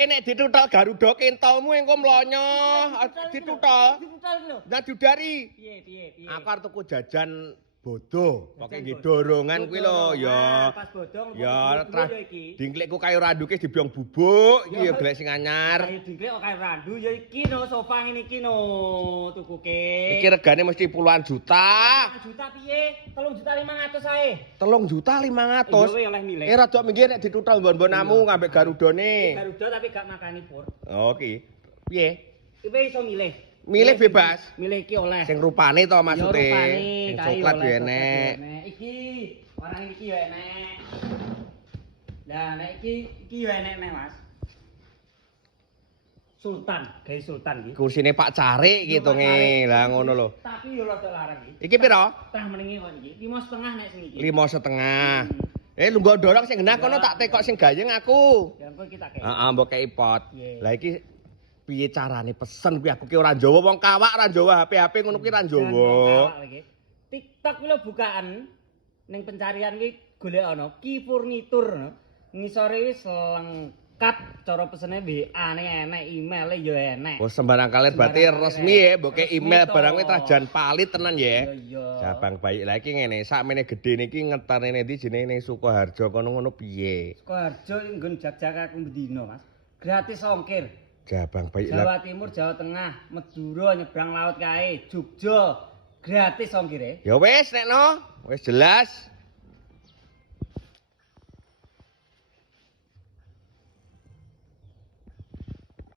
Nek dituthal Garuda kentolmu engko mlonyo. Dituthal. Nah diudari. Piye. Aku arep tuku jajan bodoh, pokoke nggih dorongan kuwi lho ya. Pas bodong Ya iki. dingklikku kayu randuke dibiong bubuk iki ya golek sing anyar. Kayu dingklik kok kayu randu ya iki no sofa ngene iki no tukuke. Iki regane mesti puluhan juta. 5 juta piye? 3.500.000 ae. 3.500.000. Iya oleh milih. Rada minggir nek dituthal mbon-mbonamu ngambek Garudane. Garuda tapi gak makani pur. Oh iki. Piye? Iki iso milih. Milih bebas. Milih iki oleh. Sing rupane to maksude. Ya rupane, Sing kayu coklat oleh, yo enek. Iki warna iki yo enek. Lah nek iki yo enek Mas. Sultan, gawe sultan iki. Kursine Pak Carik kitunge. Lah ngono lho. Tapi yo rada larang iki. Iki piro? Tah menengi kok iki. 5,5 nek sing iki. 5,5. Lungguh dorong sing genah kono tak tekok sing gayeng aku. Ya engko kita kei. Heeh, mbok kei pot. Yeah. Lah iki piye carane pesen kuwi aku ki ora Jawa wong kawak ora Jawa HP ngono kuwi ora Jawa. TikTok kuwi lho bukaan ning pencarian kuwi golek ana ki furnitur no. Ngisore wis lengkap cara pesene WA ning enek, email yo enek. Oh sembarang kalian berarti resmi ya, mbok email barang kuwi trajan palit tenan ya. Iya. Jabang bayi lah iki ngene, sakmene gedhe niki ngeterne ndi jenenge ning Sukoharjo kono-ngono piye? Sukoharjo nggon jak-jak aku bendina, Mas. Gratis ongkir. Jabang bayi Jawa Timur, Jawa Tengah, Madura nyebrang laut kae, Jogja gratis ongkire. Ya wis nek no, wis jelas.